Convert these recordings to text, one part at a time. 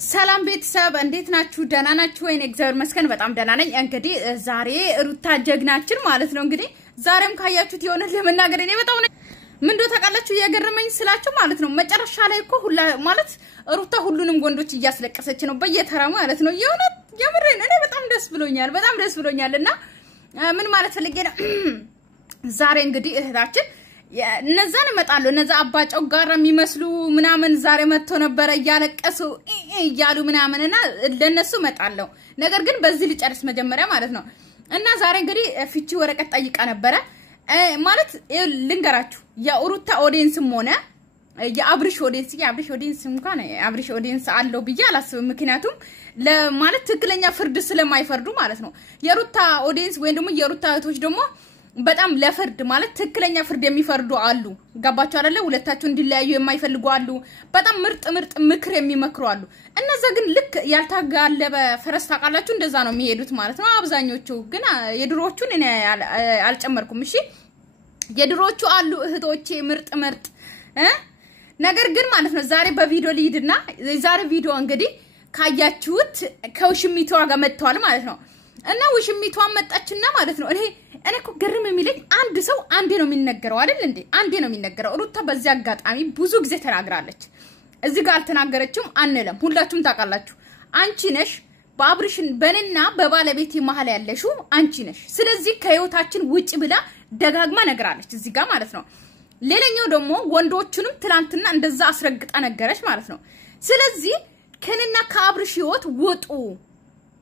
ሰላም ቤተሰብ እንዴት ናችሁ ደህና ናችሁ ወይ እግዚአብሔር ይመስገን በጣም ደህና ነኝ እንግዲህ ዛሬ ሩታ ጀግናችን ማለት ነው እንግዲህ ዛሬም ካያችሁት የሆነ ለመናገር እኔ በጣም ምንድነው ተቃላችሁ ያገረመኝ ስላችሁ ማለት ነው መጨረሻ ላይ እኮ ሁላ ማለት ሩታ ሁሉንም ወንዶች እያስለቀሰች ነው በየተራ ማለት ነው የሆነ የምሬን እኔ በጣም ደስ ብሎኛልና ምን ማለት ፈልጌ ነው ዛሬ እንግዲህ እህታችን እነዛን መጣሉ እነዛ አባጫው ጋር የሚመስሉ ምናምን ዛሬ መጥቶ ነበር ያለቀሱ ይያሉ ምናምንና ለነሱ መጣለው ነገር ግን በዚህ ሊጨርስ መጀመሪያ ማለት ነው እና ዛሬ እንግዲህ ፍቺ ወረቀት ጠይቃ ነበር ማለት ልንገራችሁ የሩታ ኦዲየንስም ሆነ የአብሪሽ ኦዲየንስ እንኳን አብሪሽ ኦዲየንስ አለው ብዬ አላስብም ምክንያቱም ለማለት ትክክለኛ ፍርድ ስለማይፈርዱ ማለት ነው የሩታ ኦዲየንስ ወይ ደግሞ የሩታ እህቶች ደግሞ በጣም ለፍርድ ማለት ትክክለኛ ፍርድ የሚፈርዱ አሉ ጋባቸው አይደለ ሁለታቸው እንዲለያዩ የማይፈልጉ አሉ በጣም ምርጥ ምክር የሚመክሩ አሉ እነዛ ግን ልክ ያልታጋለበ ፈረስ ታቃላችሁ እንደዛ ነው የሚሄዱት ማለት ነው አብዛኞቹ ግን የድሮዎቹን እኔ አልጨመርኩም እሺ የድሮዎቹ አሉ እህቶቼ ምርጥ ነገር ግን ማለት ነው ዛሬ በቪዲዮ ሊድና ዛሬ ቪዲዮ እንግዲህ ካያችሁት ከውሽሚቷ ጋር መጥቷል ማለት ነው እና ውሽሚቷ መጣችና ማለት ነው እኔ እኮ ገርም የሚለኝ አንድ ሰው አንዴ ነው የሚነገረው አይደል እንዴ አንዴ ነው የሚነገረው ሩታ በዚያ አጋጣሚ ብዙ ጊዜ ተናግራለች እዚህ ጋር አልተናገረችም አንለም ሁላችሁም ታቃላችሁ አንቺ ነሽ በአብሪሽን በነና በባለቤቴ መሐል ያለሽው አንቺ ነሽ ስለዚህ ከህይወታችን ውጪ ብላ ደጋግማ ነግራለች እዚህ ጋር ማለት ነው ሌላኛው ደግሞ ወንዶቹንም ትላንትና እንደዛ አስረግጣ ነገረች ማለት ነው ስለዚህ ከነና ከአብሪሽ ህይወት ውጡ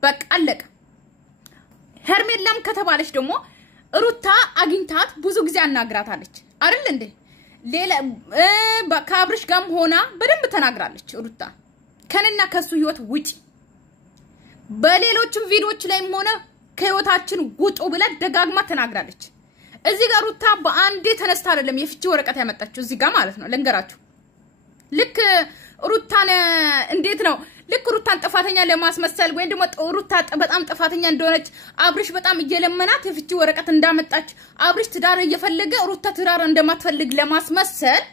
በቃ አለቀ ሄርሜላም ከተባለች ደግሞ ሩታ አግኝታት ብዙ ጊዜ አናግራታለች አይደል እንዴ ሌላ ከአብሪሽ ጋርም ሆና በደንብ ተናግራለች ሩታ ከነና ከሱ ህይወት ውጪ በሌሎችም ቪዲዮዎች ላይም ሆነ ከህይወታችን ውጡ ብላ ደጋግማ ተናግራለች እዚህ ጋር ሩታ በአንዴ ተነስታ አይደለም የፍቺ ወረቀት ያመጣችው እዚህ ጋር ማለት ነው ለንገራችሁ ልክ ሩታን እንዴት ነው ልክ ሩታን ጥፋተኛ ለማስመሰል ወይ ደግሞ ሩታ በጣም ጥፋተኛ እንደሆነች አብሪሽ በጣም እየለመናት የፍቺ ወረቀት እንዳመጣች አብሪሽ ትዳር እየፈለገ ሩታ ትዳር እንደማትፈልግ ለማስመሰል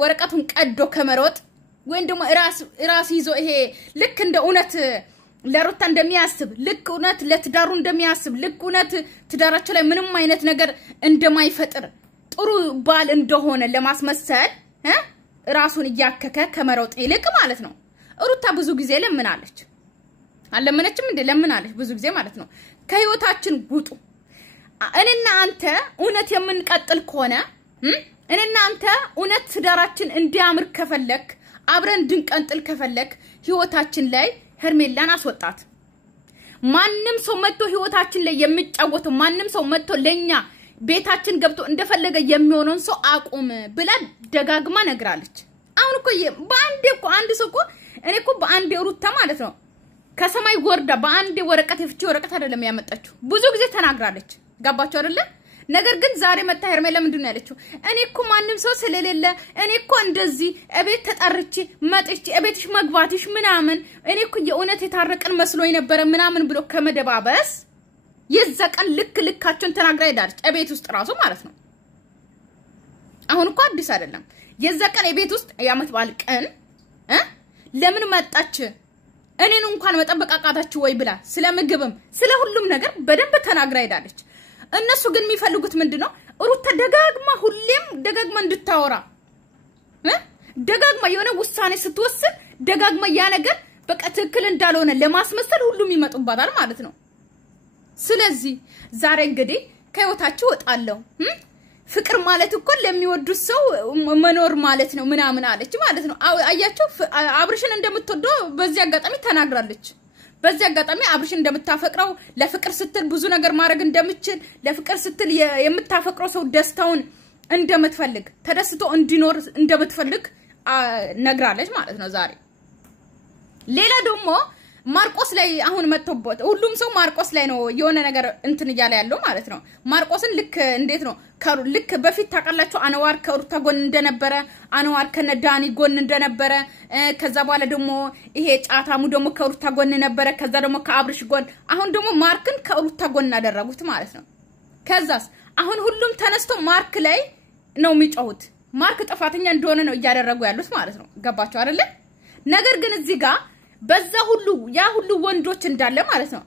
ወረቀቱን ቀዶ ከመሮጥ ወይ ደግሞ ራስ ይዞ ይሄ ልክ እንደ እውነት ለሩታ እንደሚያስብ ልክ እውነት ለትዳሩ እንደሚያስብ ልክ እውነት ትዳራቸው ላይ ምንም አይነት ነገር እንደማይፈጥር ጥሩ ባል እንደሆነ ለማስመሰል ራሱን ያከከ ከመሮጥ ይልቅ ማለት ነው ሩታ ብዙ ጊዜ ለምናለች አለመነችም እንደ ለምናለች ብዙ ጊዜ ማለት ነው ከህይወታችን ጉጡ እኔና አንተ እውነት የምንቀጥል ከሆነ እኔና አንተ እውነት ትዳራችን እንዲያምር ከፈለክ አብረን እንድንቀጥል ከፈለክ ህይወታችን ላይ ሄርሜላን አስወጣት ማንንም ሰው መጥቶ ህይወታችን ላይ የሚጫወተው ማንንም ሰው መጥቶ ለኛ ቤታችን ገብቶ እንደፈለገ የሚሆነውን ሰው አቁም ብላ ደጋግማ ነግራለች አሁን እኮ በአንዴ እኮ አንድ ሰው እኮ እኔ እኮ በአንዴ ሩታ ማለት ነው ከሰማይ ወርዳ በአንዴ ወረቀት የፍቺ ወረቀት አይደለም ያመጣችው ብዙ ጊዜ ተናግራለች ጋባችሁ አይደለ ነገር ግን ዛሬ መጣ ሄርሜላ ምንድነው ያለችው እኔ እኮ ማንንም ሰው ስለሌለ እኔ እኮ እንደዚህ እቤት ተጣርቼ መጥቼ እቤትሽ መግባትሽ ምናምን እኔ እኮ የእውነት የታረቀን መስሎኝ ነበር ምናምን ብሎ ከመደባበስ የዘቀን ልካቸውን ተናግራ ይዳርች እቤት ውስጥ ራሱ ማለት ነው አሁን እኮ አዲስ አይደለም የዘቀን እቤት ውስጥ ያመት ባልቀን ለምን መጣች እኔን እንኳን መጠበቃቃታችሁ ወይ ብላ ስለምግብም ስለ ሁሉም ነገር በደንብ ተናግራ ይዳለች እነሱ ግን የሚፈልጉት ምንድነው ሩታ ደጋግማ ሁሌም ደጋግማ እንድታወራ ደጋግማ የሆነ ውሳኔ ስትወስን ደጋግማ ያ ነገር በቃ ትክክል እንዳልሆነ ለማስመሰል ሁሉም ይመጡባታል ማለት ነው ስለዚህ ዛሬ እንግዲህ ከህይወታችሁ ወጣለው ፍቅር ማለት እኮ ለሚወዱት ሰው መኖር ማለት ነው ምናምን አለች ማለት ነው አያችሁ አብሪሽን እንደምትወደው በዚህ አጋጣሚ ተናግራለች በዚህ አጋጣሚ አብሪሽን እንደምታፈቅረው ለፍቅር ስትል ብዙ ነገር ማድረግ እንደምትችል ለፍቅር ስትል የምታፈቅረው ሰው ደስታውን እንደምትፈልግ ተደስቶ እንዲኖር እንደምትፈልግ ነግራለች ማለት ነው ዛሬ ሌላ ደግሞ ማርቆስ ላይ አሁን መጥቶበት ሁሉም ሰው ማርቆስ ላይ ነው የሆነ ነገር እንትን ይያለ ያለው ማለት ነው ማርቆስን ልክ እንዴት ነው ልክ በፊት ታቀላችሁ አንዋር ከሩታ ጎን እንደነበረ አንዋር ከነዳኒ ጎን እንደነበረ ከዛ በኋላ ደግሞ ይሄ ጫታሙ ደግሞ ከሩታ ጎን ነበረ ከዛ ደግሞ ከአብሪሽ ጎን አሁን ደግሞ ማርክን ከሩታ ጎን አደረጉት ማለት ነው ከዛስ አሁን ሁሉም ተነስቶ ማርክ ላይ ነው የሚጫወት ማርክ ጥፋተኛ እንደሆነ ነው ያደረጉ ያሉት ማለት ነው ገባችሁ አይደለ ነገር ግን እዚህ ጋር በዛ ሁሉ ያ ሁሉ ወንዶች እንዳለ ማለት ነው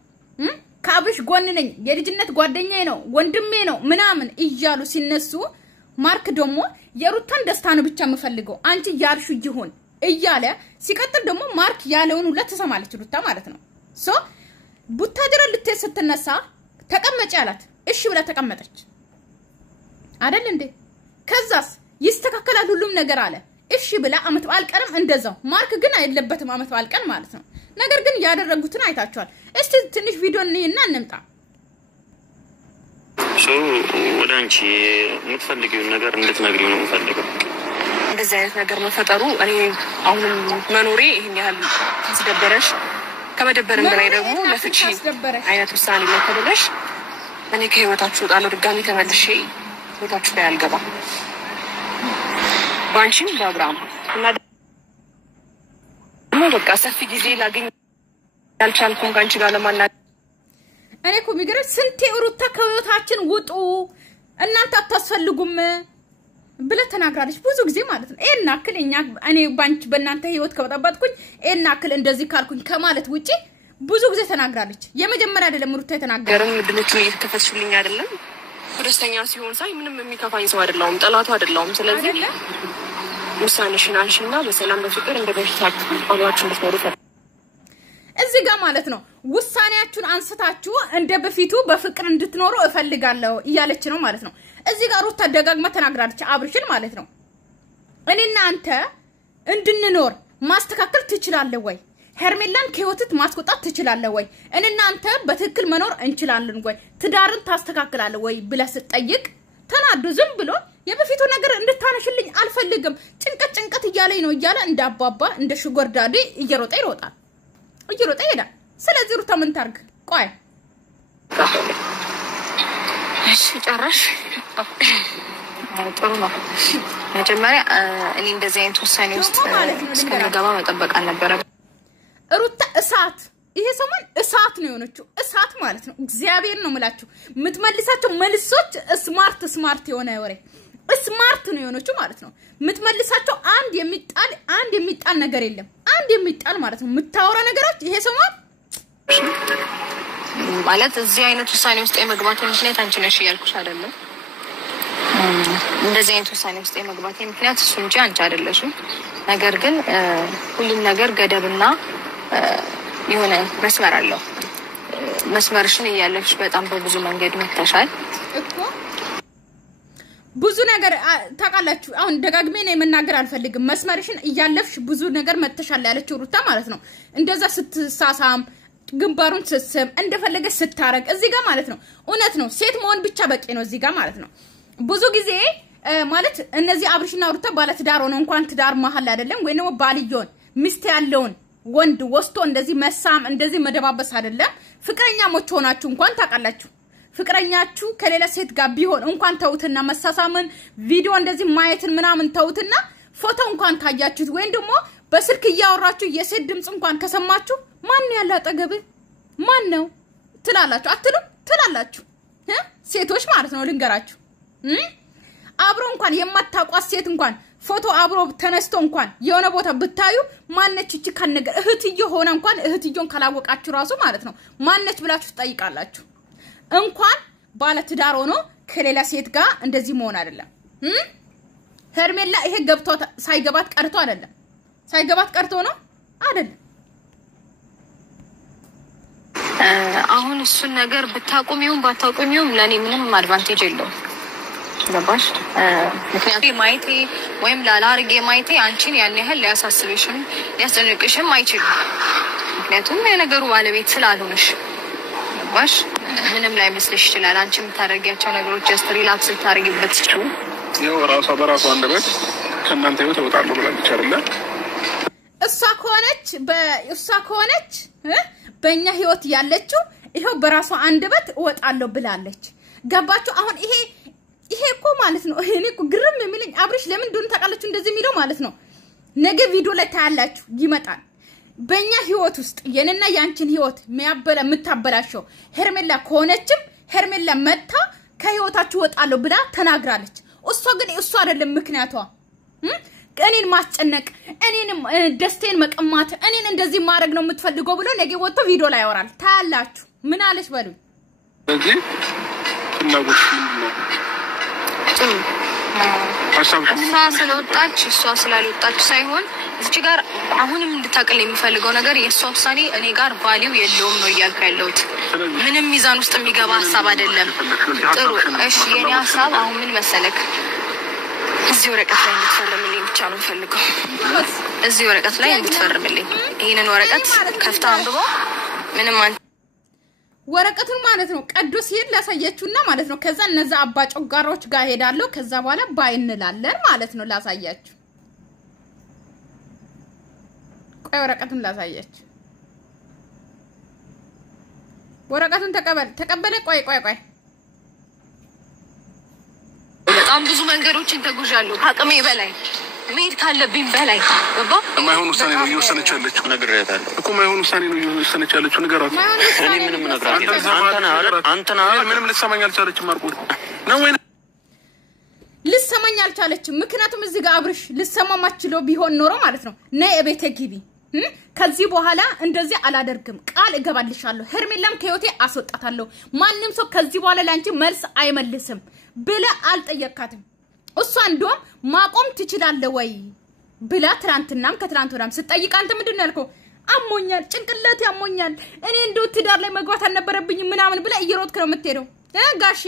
ከአብርሽ ጎን ነኝ የልጅነት ጓደኛዬ ነው ወንድሜ ነው ምናምን እያሉ ሲነሱ ማርክ ደግሞ የሩታን ደስታ ነው ብቻ የምፈልገው አንቺ ያርሹ ይሁን እያለ ሲቀጥል ደግሞ ማርክ ያለውን ሁለት ተሰማለች ሩታ ማለት ነው ሶ ቡታጀራ ልትተነሳ ተቀመጭ ያላት እሺ ብላ ተቀመጠች አይደል እንዴ ከዛስ ይስተካከላል ሁሉም ነገር አለ እሺ ብላ አመት በዓል ቀንም እንደዛው ማርክ ግን አይለበትም አመት በዓል ቀን ማለት ነው ነገር ግን ያደረጉትን አይታችኋል እስቲ ትንሽ ቪዲዮ እንይና እንምጣ ወዳንቺ የምትፈልጊው ነገር እንድትነግሪው ነው የምፈልገው እንደዚህ አይነት ነገር መፈጠሩ እኔ አሁንም መኖሬ ይሄን ያህል ተስደበረሽ ከመደበረም በላይ ደግሞ ለፍቺ አይነት ውሳኔ ለተደለሽ እኔ ከህይወታችሁ ጣለው ድጋሚ ተመልሼ ህይወታችሁ ላይ አልገባም ባንቺም ባብራም እና በቃ ሰፊ ጊዜ ላገኝ ያልቻልኩም ካንቺ ጋር ለማናገር እኔ እኮ የሚገርም ስንቴ ሩታ ከህይወታችን ውጡ እናንተ አታስፈልጉም ብለ ተናግራለች ብዙ ጊዜ ማለት ነው ኤናክል እኔ ባንቺ በእናንተ ህይወት ከበጣባጥኩኝ ኤናክል እንደዚህ ካልኩኝ ከማለት ውጪ ብዙ ጊዜ ተናግራለች የመጀመሪያ አይደለም ሩታ የተናገረው ድምጽ እየተከፈችልኝ አይደለም ደስተኛ ሲሆን ሳይ ምንም የሚከፋኝ ሰው አይደለም ጠላቱ አይደለም ስለዚህ ውሳኔሽን አንሺና በሰላም በፍቅር እንደበፊታችሁ አብራችሁ እንድትኖሩ እዚህ ጋር ማለት ነው ውሳኔያችሁን አንስታችሁ እንደበፊቱ በፍቅር እንድትኖሩ እፈልጋለሁ እያለች ነው ማለት ነው እዚህ ጋር ሩታ ደጋግማ ተናግራለች አብርሽን ማለት ነው እኔና አንተ እንድንኖር ማስተካከል ትችላለህ ወይ ሄርሜላን ከህይወትት ማስቆጣት ትችላለህ ወይ እኔና አንተ በትክክል መኖር እንችላለን ወይ ትዳርን ታስተካክላለህ ወይ ብለ ስትጠይቅ ተናዶ ዝም ብሎ የበፊቱ ነገር እንድታነሽልኝ አልፈልግም ጭንቀት እያለኝ ነው እያለ እንዳባባ እንደ ሹገር ዳዲ እየሮጠ ይሮጣል ይሄዳል ስለዚህ ሩታ ምን ታርግ ቆይ እሺ ጨራሽ ጥሩ ነው መጀመሪያ እኔ እንደዚህ አይነት ውሳኔ ውስጥ እስከምገባ መጠበቅ አልነበረም ሩታ እሳት ይሄ ሰሞን እሳት ነው የሆነችው እሳት ማለት ነው እግዚአብሔር ነው የምላችሁ ምትመልሳቸው መልሶች ስማርት የሆነ ወሬ ስማርት ነው የሆነችው ማለት ነው ምትመልሳቸው አንድ የሚጣል ነገር የለም አንድ የሚጣል ማለት ነው ምታወራ ነገሮች ይሄ ሰሞን ማለት እዚህ አይነት ውሳኔ ውስጥ የመግባቱ ምክንያት አንቺ ነሽ ያልኩሽ አይደለም እንደዚህ አይነት ውሳኔ ውስጥ የመግባቱ ምክንያት እሱ እንጂ አንቺ አይደለሽም ነገር ግን ሁሉም ነገር ገደብና የሆነ መስመር አለው መስመርሽን ያለፍሽ በጣም በብዙ መንገድ መተሻል እኮ ብዙ ነገር ታቃላችሁ አሁን ደጋግሜ ነው መናገር አልፈልግም መስመርሽን ያለፍሽ ብዙ ነገር መተሻል ያለችው ሩታ ማለት ነው እንደዛ ስትሳሳም ግንባሩን ስስም እንደፈለገ ስታረግ እዚህ ጋር ማለት ነው እውነት ነው ሴት መሆን ብቻ በቂ ነው እዚህ ጋር ማለት ነው ብዙ ጊዜ ማለት እነዚህ አብርሽና ሩታ ባለ ትዳር ሆነው እንኳን ትዳር መሐል አይደለም ወይ ነው ባልዮን ሚስት ያለውን ወንድ ወስቶ እንደዚህ መሳም እንደዚህ መደባበስ አይደለም ፍቅረኛሞች ሆናችሁ እንኳን ታቃላችሁ ፍቅረኛችሁ ከሌላ ሴት ጋር ቢሆን እንኳን ተውትና መሳሳምን ቪዲዮ እንደዚህ ማየትን ምናምን ተውትና ፎቶ እንኳን ካያችሁት ወይ ደግሞ በስልክ ያወራችሁ የሴት ድምጽ እንኳን ከሰማችሁ ማን ያለ አጠገብ ማን ነው ትላላችሁ አትሉም ትላላችሁ ሴቶች ማለት ነው ልንገራችሁ አብሮ እንኳን የማታቋስ ሴት እንኳን ፎቶ አብሮ ተነስቶ እንኳን የሆነ ቦታ ብታዩ ማነች እቺ ከነገር እህትዮ ሆነ እንኳን እህትዮን ካላወቃችሁ ራሱ ማለት ነው ማነች ብላችሁ ትጠይቃላችሁ እንኳን ባለ ትዳር ሆኖ ከሌላ ሴት ጋር እንደዚህ መሆን አይደለም ሄርሜላ ይሄ ገብቶ ሳይገባት ቀርቶ አይደለም ሳይገባት ቀርቶ ነው አይደለም አሁን እሱን ነገር ብታቆሚውም ባታቆሚውም ለኔ ምንም አድቫንቴጅ የለውም ገባሽ ምክንያቱም ማይቴ ወይም ላላርጌ ማይቴ አንቺን ያን ያህል ሊያሳስብሽም ሊያስጨንቅሽም አይችልም ምክንያቱም የነገሩ ባለቤት ስላልሆነሽ ገባሽ ምንም ላይ መስለሽ ይችላል አንቺ የምታደርጊያቸው ነገሮች ጀስት ሪላክስ ልታደርጊበት ይችላል ያው ራሷ በራሷ አንደበት ከእናንተ ህይወት እወጣለሁ ብላ ይቻላል እሷ ከሆነች በእኛ ህይወት ያለችው ይሄው በራሷ አንደበት እወጣለሁ ብላለች ገባችሁ አሁን ይሄ እኮ ማለት ነው እኔ እኮ ግርም የሚለኝ አብርሽ ለምን እንደሆነ ታውቃላችሁ እንደዚህ የሚለው ማለት ነው ነገ ቪዲዮ ላይ ታያላችሁ ይመጣል በእኛ ህይወት ውስጥ የኔና ያንቺን ህይወት የምታበላሸው ሄርሜላ ከሆነችም ሄርሜላ መታ ከህይወታችሁ ወጣለሁ ብላ ተናግራለች እሷ ግን እሷ አይደለም ምክንያቷ እኔን ማስጨነቅ እኔን ደስቴን መቀማት እኔን እንደዚህ ማድረግ ነው የምትፈልገው ብሎ ነገ ወጥቶ ቪዲዮ ላይ ያወራል ታያላችሁ ምን አለሽ በሉ እንጂ ፍላጎት ነው እሷ ስላልወጣች ሳይሆን እዚህ ጋር አሁንም እንድታቀል የሚፈልገው ነገር የሷ ውሳኔ እኔ ጋር ቫልዩ የለውም ነው እያልኩ ያለሁት ምንም ሚዛን ውስጥ የሚገባ ሐሳብ አይደለም ጥሩ እሺ የኔ ሐሳብ አሁን ምን መሰለክ እዚህ ወረቀት ላይ እንድትፈርምልኝ ብቻ ነው ፈልገው እዚህ ወረቀት ላይ እንድትፈርምልኝ ይሄንን ወረቀት ከፍታ አንብቦ ምንም ወረቀቱን ማለት ነው ቅዱስ ይሄን ላሳያችሁና ማለት ነው ከዛ እነዛ አባጮጋሮች ጋር ሄዳለሁ ከዛ በኋላ ባይንላለን ማለት ነው ላሳያችሁ ቆይ ወረቀቱን ላሳያችሁ ወረቀቱን ተቀበለ ቆይ በጣም ብዙ መንገዶችን ተጉዣለሁ አቅሜ በላይ መሄድ ካለብኝ በላይ ገባ ማይሆን ውሳኔ ነው እየወሰነቻለችው ነግሬያታለሁ እኮ ማይሆን ውሳኔ ነው እየወሰነቻለችው ነገራት እኔ ምንም ነግራለሁ አንተና ምንም ልትሰማኝ አልቻለችም ማርቆስ ነው ወይ ልትሰማኝ አልቻለችም ምክንያቱም እዚህ ጋር አብርሽ ልትሰማማችለው ቢሆን ኖሮ ማለት ነው ነይ እቤቴ ግቢ ከዚህ በኋላ እንደዚህ አላደርግም ቃል እገባልሻለሁ ሄርሜላም ከዮቴ አስወጣታለሁ ማንንም ሰው ከዚህ በኋላ ላንቺ መልስ አይመልስም ብለ አልጠየካትም እሷ እንደውም ማቆም ትችላለህ ወይ ብላ ትራንትናም ከትራንት ወዳም ስጠይቅ አንተ ምንድነው ያልከው አሞኛል ጭንቅላት ያሞኛል እኔ እንደው ትዳር ላይ መግባት አልነበረብኝ ምናምን ብላ እየሮጥክ ነው የምትሄደው ጋሼ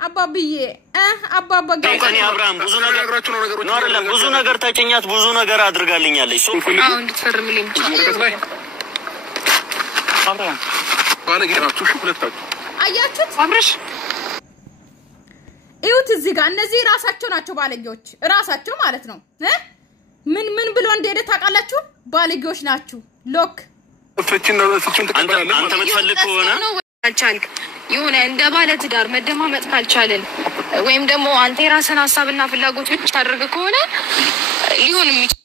አባብዬ አባባ ጋር አብርሃም ብዙ ነገር አግራችሁ ነው ነገሮች ነው አይደለም ብዙ ነገር ታጨኛት ብዙ ነገር አድርጋልኛለች አሁን እንድትፈርምልኝ ብቻ አብርሃም ባለጌራችሁ ሁለታችሁ አያችሁት አብርሽ እዩት እዚህ ጋር እነዚህ ራሳቸው ናቸው ባለጌዎች ራሳቸው ማለት ነው ምን ብሎ እንደሄደ ታውቃላችሁ ባለጌዎች ናችሁ ሎክ ፍቺን ተቀበላለህ አንተ የምትፈልግ ከሆነ አልቻልክ ይሁን እንደ ባለ ትዳር መደማመጥ ካልቻለን ወይም ደግሞ አንተ የራስን ሐሳብና ፍላጎት ብቻ ታደርግ ከሆነ ሊሆን የሚችል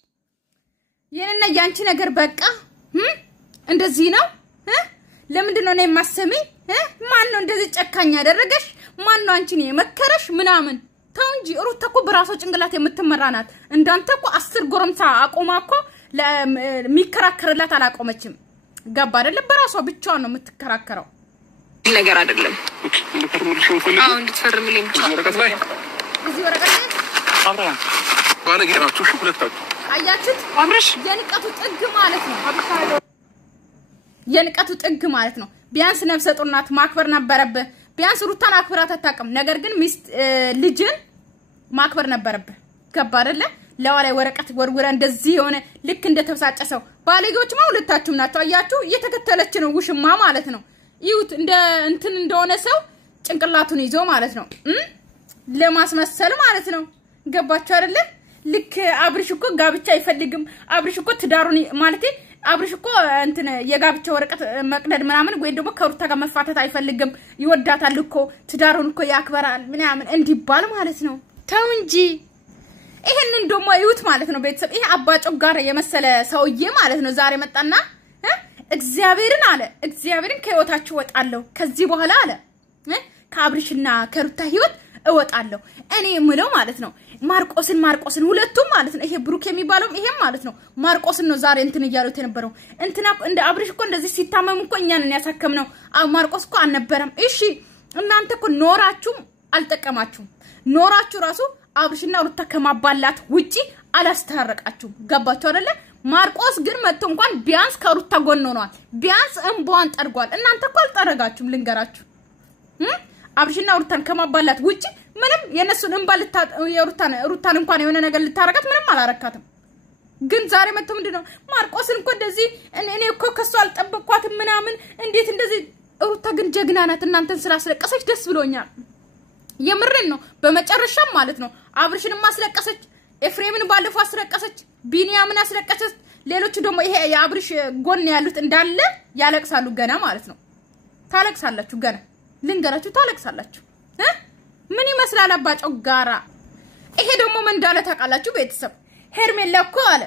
የኔና ያንቺ ነገር በቃ እንደዚህ ነው ለምንድን ነው የማሰመኝ ማን ነው እንደዚህ ጨካኝ ያደረገሽ ማን ነው አንቺን የመከረሽ ምናምን ተው እንጂ ሩታ እኮ በራሷ ጭንቅላት የምትመራናት እንዳንተ እኮ 10 ጎረምሳ አቆማ እኮ ለሚከራከርላት አላቆመችም ገባ አይደለ በራሷ ብቻዋን ነው የምትከራከረው ነገር አይደለም አሁን እንድትፈርምልኝ ብቻ እዚህ ወረቀት ላይ አብርሃም ባለጌራችሁ ሁለታችሁ አያችሁት አብርሽ የንቀቱ ጥግ ማለት ነው ቢያንስ ነፍሰ ጡር ናት ማክበር ነበረብህ ቢያንስ ሩታን አክብራት አታውቅም ነገር ግን ልጅን ማክበር ነበረብህ ገባ አይደለ ለዋላይ ወረቀት ወርውራ እንደዚህ የሆነ ልክ እንደተሳጨሰው ባለጌዎችማ ሁለታችሁም ናቸው አያችሁ እየተከተለች ነው ውሽማ ማለት ነው ይሁት እንደ እንትን እንደሆነ ሰው ጭንቅላቱን ይዞ ማለት ነው ለማስመሰል ማለት ነው ገባችሁ አይደለ ልክ አብርሽ እኮ ጋብቻ አይፈልግም አብርሽ እኮ ትዳሩን ማለት አብርሽ እኮ እንትን የጋብቻ ወረቀት መቅደድ ምናምን ወይ ደግሞ ከሩታ ጋር መፋታት አይፈልግም ይወዳታል እኮ ትዳሩን እኮ ያክበራል ምናምን እንዲባል ማለት ነው ተው እንጂ ይሄንን ደግሞ ይሁት ማለት ነው ቤተሰብ ይሄ አባጮ ጋር የመሰለ ሰውዬ ማለት ነው ዛሬ መጣና እግዚአብሔርን አለ እግዚአብሔርን ከህይወታችሁ ወጣለሁ ከዚህ በኋላ አለ ከአብርሽና ከሩታ ህይወት እወጣለሁ እኔ ምለው ማለት ነው ማርቆስን ሁለቱም ማለት ነው ይሄ ብሩክ የሚባለው ይሄም ማለት ነው ማርቆስን ነው ዛሬ እንትን ይያሉት የነበረው እንትና እንደ አብርሽ እኮ እንደዚህ ሲታመም እኮ እኛን ያሳከምነው ማርቆስ እኮ አልነበረም እሺ እናንተ እኮ ኖራችሁም አልጠቀማችሁም ኖራችሁ ራሱ አብርሽና ሩታ ከማባላት ውጪ አላስተራረቃችሁም ገባችሁ አይደለ ማርቆስ ግን መጥቶ እንኳን ቢያንስ ከሩታ ጎን ሆኗል ቢያንስ እንቧን ጠርጓል እናንተ እኮ አልጠረጋችሁም ልንገራችሁ አብርሽና ሩታን ከማባላት ውጪ ምንም የነሱን እንባልታ ሩታን እንኳን የሆነ ነገር ልታረጋት ምንም አላረካትም ግን ዛሬ መጥቶ ምንድነው ማርቆስን እኮ እንደዚህ እኔ እኮ ከሱ አልጠበቅኳትም ምናምን እንዴት እንደዚህ ሩታ ግን ጀግና ናት እናንተን ስላስለቀሰች ደስ ብሎኛል የምርን ነው በመጨረሻም ማለት ነው አብርሽንም ማስለቀሰች ኤፍሬምን ባለፈው አስለቀሰች ቢኒያምን አስለቀሰች ሌሎቹ ደግሞ ይሄ የአብርሽ ጎን ያሉት እንዳለ ያለቅሳሉ ገና ማለት ነው ታለቅሳላችሁ ገና ልንገራችሁ ታለቅሳላችሁ ምን ይመስላል አባጮ ጋራ ይሄ ደግሞ ምን እንዳለ ታውቃላችሁ ቤተሰብ ሄርሜላ እኮ አለ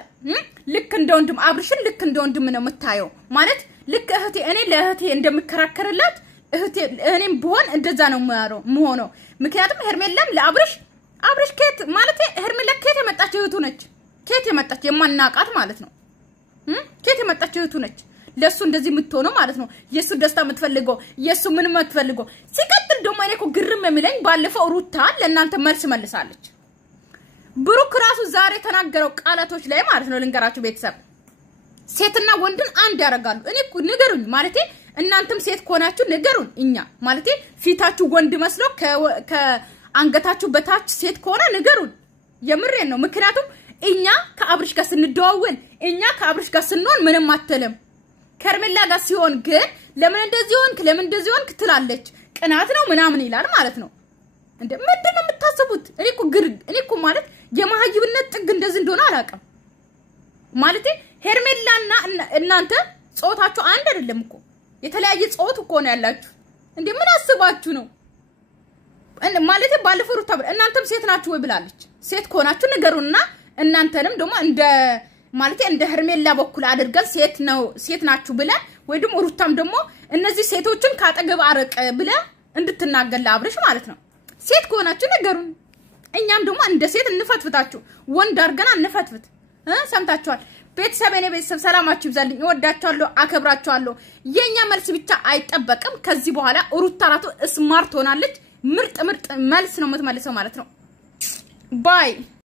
ልክ እንደ ወንድም አብርሽን ልክ እንደ ወንድም ነው የምታየው ማለት ልክ እህቴ እኔ ለእህቴ እንደምከራከርላት እህቴ እኔም ብሆን እንደዛ ነው የምሆነው ምክንያቱም ሄርሜላም ለአብርሽ ከት ማለት ሄርሜላ ከት የመጣች እህቱ ነች ከየት የመጣች የማናቃት ማለት ነው ከየት የመጣች እህቱ ነች ለሱ እንደዚህ የምትሆነው ማለት ነው የሱ ደስታ የምትፈልገው የሱ ምን የምትፈልገው ሲቀጥል ደግሞ እኔ እኮ ግርም የሚለኝ ባለፈው ሩታ ለእናንተ መልስ መልሳለች ብሩክ ራሱ ዛሬ ተናገረው ቃላቶች ላይ ማለት ነው ልንገራችሁ ቤተሰብ ሴትና ወንድን አንድ ያረጋሉ እኔ እኮ ንገሩኝ ማለት እናንተም ሴት ኮናችሁ ንገሩኝ እኛ ማለት ፊታችሁ ወንድ መስሎ ከአንገታችሁ በታች ሴት ኮና ንገሩኝ የምሬን ነው ምክንያቱም እኛ ከአብርሽ ጋር ስንደዋወል እኛ ከአብርሽ ጋር ስንሆን ምንም አትልም ከርሜላ ጋር ሲሆን ግን ለምን እንደዚህ ሆንክ ትላለች ቅናት ነው ምናምን ይላል ማለት ነው እንደ ምንድነው የምታስቡት እኔ እኮ ማለት የማህይብነት ጥግ እንደዚህ እንደሆነ አላቀም ማለት ሄርሜላና እናንተ ጾታችሁ አንድ አይደለም እኮ የተለያየ ጾት እኮ ነው ያላችሁ እንዴ ምን አስባችሁ ነው ማለት ባለፈው ሩታ እናንተም ሴት ናችሁ ወይ ብላለች ሴት ኮናችሁ ንገሩና እናንተንም ደግሞ እንደ ሄርሜላ በኩል አድርገን ሴት ናችሁ ብለ ወይ ደግሞ ሩታም ደግሞ እነዚህ ሴቶችን ካጠገብ አረቀ ብለ እንድትናገር ለአብርሽ ማለት ነው ሴት ኮናችሁ ንገሩን እኛም ደግሞ እንደ ሴት እንፈትፍታችሁ ወንድ አርገና እንፈትፍት ሰምታችኋል ቤተሰብ ሰላማችሁ ይብዛልኝ እወዳችኋለሁ አከብራችኋለሁ የኛ መልስ ብቻ አይጠበቅም ከዚህ በኋላ ሩታ ራቱ ስማርት ሆናለች ምርጥ መልስ ነው የምትመልሰው ማለት ነው ባይ